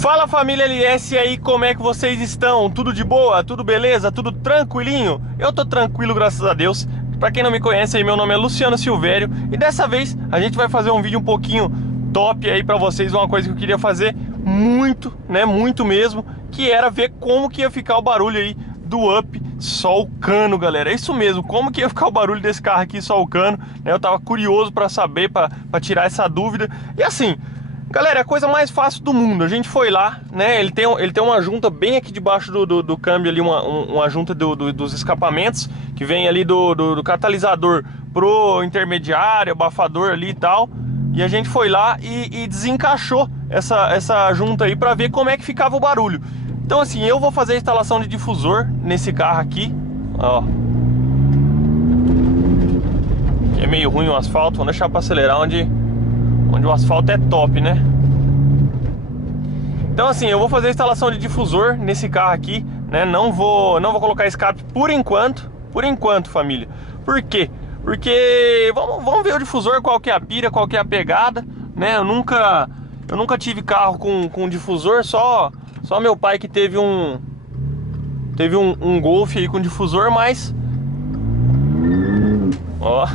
Fala família LS aí, como é que vocês estão? Tudo de boa? Tudo beleza? Tudo tranquilinho? Eu tô tranquilo, graças a Deus. Pra quem não me conhece aí, meu nome é Luciano Silvério e dessa vez a gente vai fazer um vídeo um pouquinho top aí pra vocês, uma coisa que eu queria fazer muito, né, muito mesmo, que era ver como que ia ficar o barulho aí do Up só o cano, galera. É isso mesmo, como que ia ficar o barulho desse carro aqui só o cano, né? Eu tava curioso pra saber, pra tirar essa dúvida. E assim, galera, é a coisa mais fácil do mundo. A gente foi lá, né? Ele tem uma junta bem aqui debaixo do câmbio ali, uma junta dos escapamentos, que vem ali do catalisador pro intermediário, abafador ali e tal. E a gente foi lá e desencaixou essa junta aí pra ver como é que ficava o barulho. Então assim, eu vou fazer a instalação de difusor nesse carro aqui, ó. Que é meio ruim o asfalto, vamos deixar pra acelerar onde o asfalto é top, né? Então assim, eu vou fazer a instalação de difusor nesse carro aqui, né? Não vou colocar escape por enquanto, família. Por quê? Porque vamos ver o difusor, qual que é a pira, qual que é a pegada, né? Eu nunca tive carro com difusor, só meu pai que teve um Golf aí com difusor, mas ó.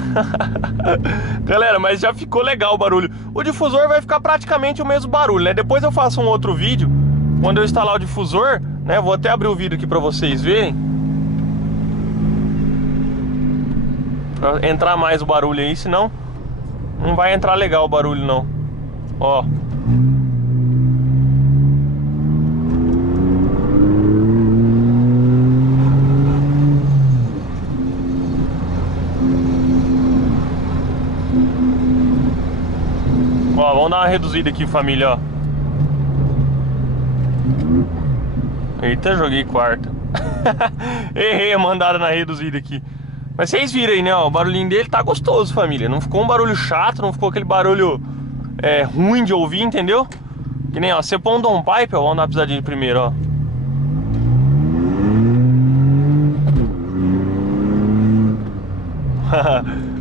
Galera, mas já ficou legal o barulho. O difusor vai ficar praticamente o mesmo barulho, né? Depois eu faço um outro vídeo quando eu instalar o difusor, né? Vou até abrir o vídeo aqui pra vocês verem, pra entrar mais o barulho aí, senão não vai entrar legal o barulho não. Ó. Ó, vamos dar uma reduzida aqui, família, ó. Eita, joguei quarta. Errei a mandada na reduzida aqui. Mas vocês viram aí, né, ó, o barulhinho dele tá gostoso, família. Não ficou um barulho chato, não ficou aquele barulho ruim de ouvir, entendeu? Que nem, ó, você põe um downpipe, ó, vamos dar uma pisadinha primeiro, ó.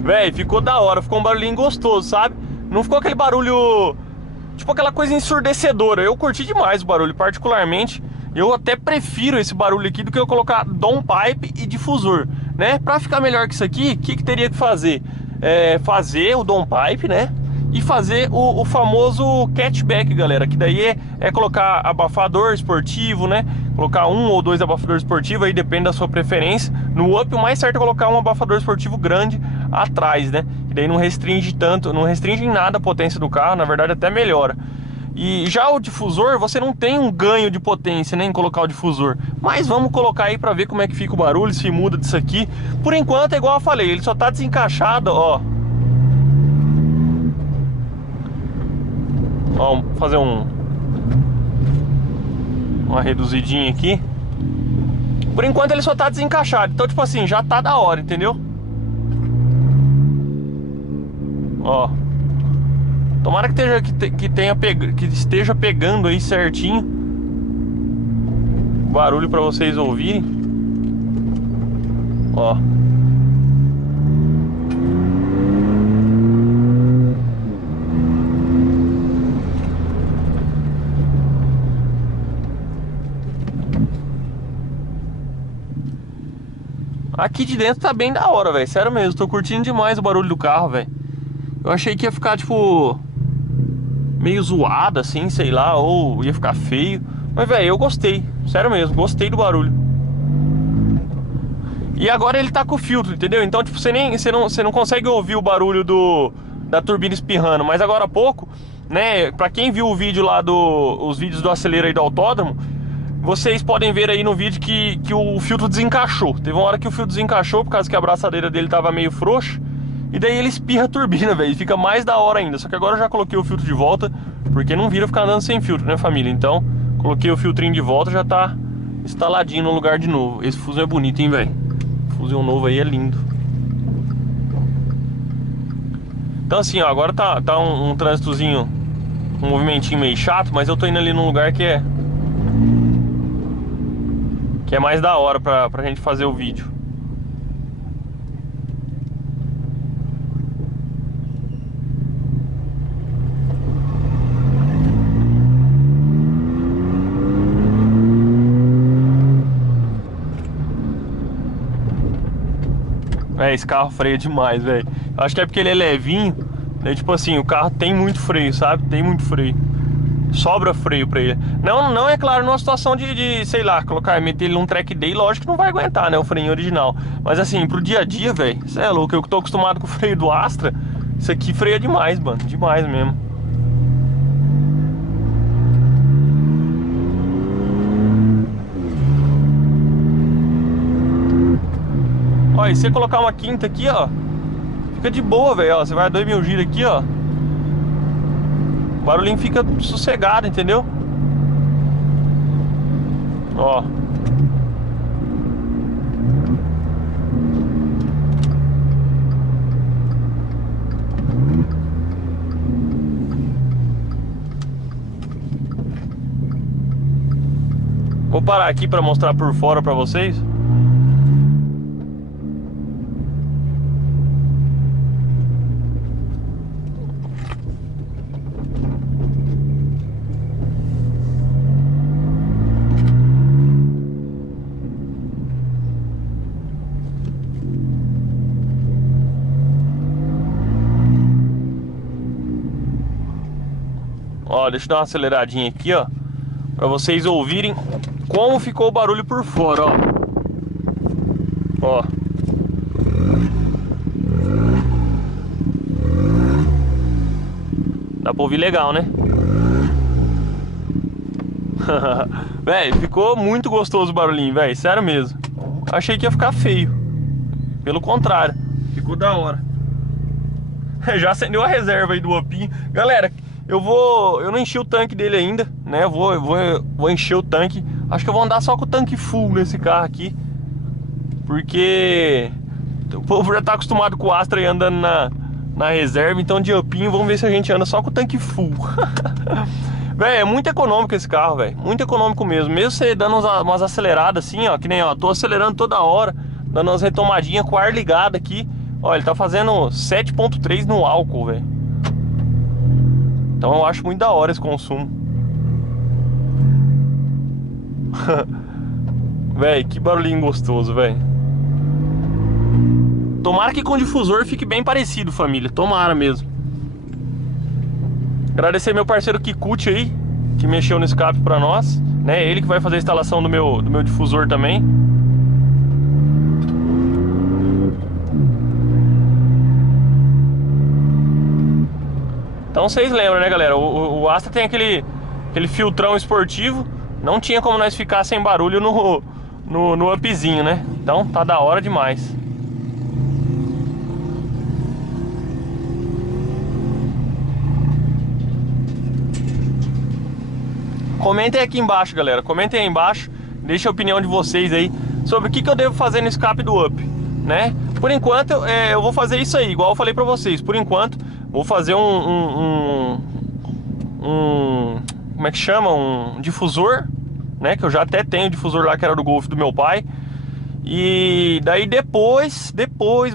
Véi, ficou da hora, ficou um barulhinho gostoso, sabe? Não ficou aquele barulho, tipo aquela coisa ensurdecedora. Eu curti demais o barulho, particularmente. Eu até prefiro esse barulho aqui do que eu colocar downpipe e difusor, né? Pra ficar melhor que isso aqui, o que teria que fazer? Fazer o downpipe, né? E fazer o famoso catchback, galera. Que daí é colocar abafador esportivo, né? Colocar um ou dois abafadores esportivos, aí depende da sua preferência. No Up, o mais certo é colocar um abafador esportivo grande atrás, né? Que daí não restringe tanto, não restringe em nada a potência do carro, na verdade até melhora. E já o difusor, você não tem um ganho de potência, né, em colocar o difusor. Mas vamos colocar aí pra ver como é que fica o barulho, se muda disso aqui. Por enquanto é igual eu falei, ele só tá desencaixado, ó. Ó, vamos fazer uma reduzidinha aqui. Por enquanto ele só tá desencaixado, então tipo assim, já tá da hora, entendeu? Ó. Tomara que esteja pegando aí certinho o barulho pra vocês ouvirem. Ó. Aqui de dentro tá bem da hora, velho. Sério mesmo, tô curtindo demais o barulho do carro, velho. Eu achei que ia ficar, tipo, meio zoado, assim, sei lá, ou ia ficar feio. Mas, velho, eu gostei. Sério mesmo, gostei do barulho. E agora ele tá com o filtro, entendeu? Então, tipo, você não consegue ouvir o barulho da turbina espirrando. Mas agora há pouco, né, pra quem viu o vídeo lá os vídeos do Acelera aí do autódromo, vocês podem ver aí no vídeo que o filtro desencaixou. Teve uma hora que o filtro desencaixou por causa que a abraçadeira dele tava meio frouxa. E daí ele espirra a turbina, velho. Fica mais da hora ainda. Só que agora eu já coloquei o filtro de volta, porque não vira ficar andando sem filtro, né, família? Então, coloquei o filtrinho de volta, já tá instaladinho no lugar de novo. Esse fusão é bonito, hein, velho? Fusão novo aí é lindo. Então assim, ó, agora tá um trânsitozinho, um movimentinho meio chato, mas eu tô indo ali num lugar que é mais da hora pra gente fazer o vídeo. Esse carro freia demais, velho. Acho que é porque ele é levinho, né? Tipo assim, o carro tem muito freio, sabe? Tem muito freio. Sobra freio pra ele. Não é claro, numa situação sei lá, meter ele num track day, lógico que não vai aguentar, né? O freio original. Mas assim, pro dia a dia, velho, você é louco. Eu que tô acostumado com o freio do Astra, isso aqui freia demais, mano. Demais mesmo. Ó, e se você colocar uma quinta aqui, ó, fica de boa, velho. Você vai a 2000 giros aqui, ó. O barulhinho fica sossegado, entendeu? Ó. Vou parar aqui pra mostrar por fora pra vocês. Ó, deixa eu dar uma aceleradinha aqui, ó, pra vocês ouvirem como ficou o barulho por fora, ó. Ó. Dá pra ouvir legal, né? Véi, ficou muito gostoso o barulhinho, velho. Sério mesmo. Achei que ia ficar feio. Pelo contrário, ficou da hora. Já acendeu a reserva aí do Upinho. Galera, eu não enchi o tanque dele ainda, né? Vou encher o tanque. Acho que eu vou andar só com o tanque full nesse carro aqui, porque o povo já tá acostumado com o Astra e andando na reserva. Então de Upinho, vamos ver se a gente anda só com o tanque full. Velho, é muito econômico esse carro, velho. Muito econômico mesmo. Mesmo você dando umas aceleradas assim, ó. Que nem, ó, tô acelerando toda hora, dando umas retomadinhas com o ar ligado aqui. Ó, ele tá fazendo 7.3 no álcool, velho. Então eu acho muito da hora esse consumo. Véi, que barulhinho gostoso, velho. Tomara que com o difusor fique bem parecido, família. Tomara mesmo. Agradecer meu parceiro Kikuchi aí, que mexeu no escape pra nós, né? Ele que vai fazer a instalação do meu difusor também. Então vocês lembram, né, galera? O Astra tem aquele filtrão esportivo. Não tinha como nós ficar sem barulho no upzinho, né? Então tá da hora demais. Comentem aqui embaixo, galera. Comentem aí embaixo. Deixa a opinião de vocês aí sobre o que eu devo fazer no escape do Up, né? Por enquanto, eu vou fazer isso aí, igual eu falei pra vocês. Por enquanto, vou fazer como é que chama? Um difusor, né? Que eu já até tenho o difusor lá que era do Golf do meu pai. E daí depois,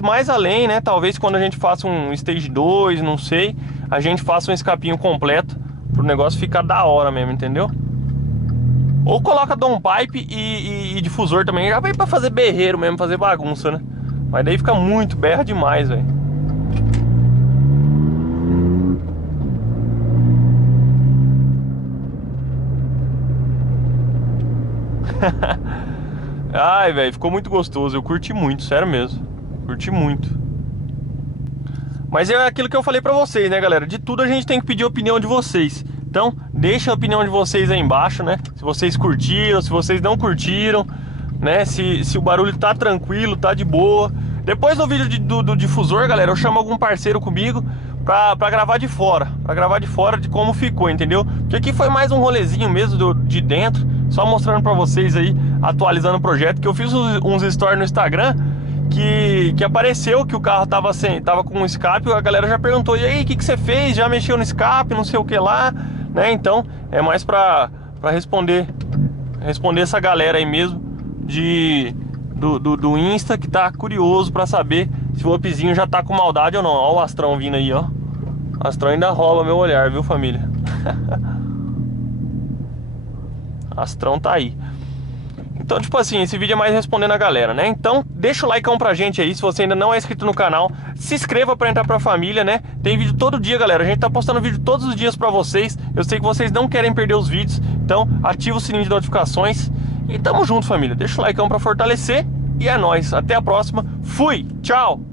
mais além, né? Talvez quando a gente faça um Stage 2, não sei, a gente faça um escapinho completo pro negócio ficar da hora mesmo, entendeu? Ou coloca downpipe e difusor também. Já vai pra fazer berreiro mesmo, fazer bagunça, né? Mas daí fica muito, berra demais, velho. Ai, velho, ficou muito gostoso. Eu curti muito, sério mesmo. Curti muito. Mas é aquilo que eu falei pra vocês, né, galera? De tudo a gente tem que pedir a opinião de vocês. Então, deixa a opinião de vocês aí embaixo, né? Se vocês curtiram, se vocês não curtiram, né? Se o barulho tá tranquilo, tá de boa. Depois do vídeo do difusor, galera, eu chamo algum parceiro comigo pra gravar de fora. Pra gravar de fora de como ficou, entendeu? Porque aqui foi mais um rolezinho mesmo de dentro. Só mostrando pra vocês aí, atualizando o projeto. Que eu fiz uns stories no Instagram que apareceu que o carro tava com um escape. A galera já perguntou, e aí, o que você fez? Já mexeu no escape, não sei o que lá, né? Então, é mais pra responder essa galera aí mesmo do Insta, que tá curioso pra saber se o Upzinho já tá com maldade ou não. Ó o Astrão vindo aí, ó. O Astrão ainda rouba meu olhar, viu, família? Astrão tá aí. Então, tipo assim, esse vídeo é mais respondendo a galera, né? Então, deixa o likeão pra gente aí, se você ainda não é inscrito no canal. Se inscreva pra entrar pra família, né? Tem vídeo todo dia, galera. A gente tá postando vídeo todos os dias pra vocês. Eu sei que vocês não querem perder os vídeos. Então, ativa o sininho de notificações. E tamo junto, família. Deixa o likeão pra fortalecer. E é nóis. Até a próxima. Fui. Tchau.